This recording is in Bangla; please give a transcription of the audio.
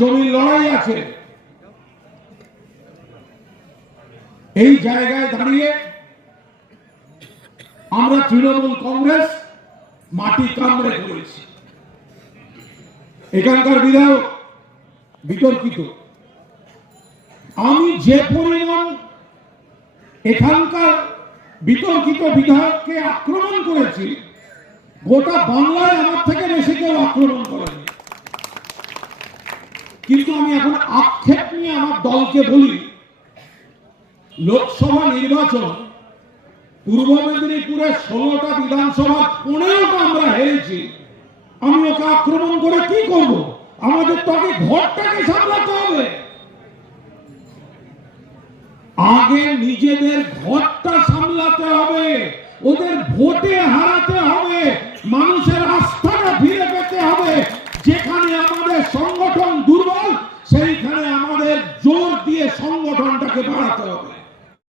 জমির লড়াই আছে। এই জায়গায় দাঁড়িয়ে আমরা তৃণমূল কংগ্রেস মাটি কামড়ে করেছি এখানকার বিধায়ক বিতর্কিত। আমি যে পরিমাণ এখানকার বিতর্কিত বিধায়ককে আক্রমণ করেছি, গোটা বাংলায় আমার থেকে বেশি কেউ আক্রমণ করেনি। কিন্তু আমি এখন আক্ষেপ নিয়ে আমার দলকে বলি, লোকসভা নির্বাচন পূর্ব মেদিনীপুরে ষোলোটা বিধানসভা পনেরোটা আমরা হেরেছি। আমি ওকে আক্রমণ করে কি করব? আমাদের তো আগে ঘরটাকে সামলাতে হবে। আগে নিজেদের ঘরটা সামলাতে হবে। ওদের ভোটে হারাতে けばあったわ。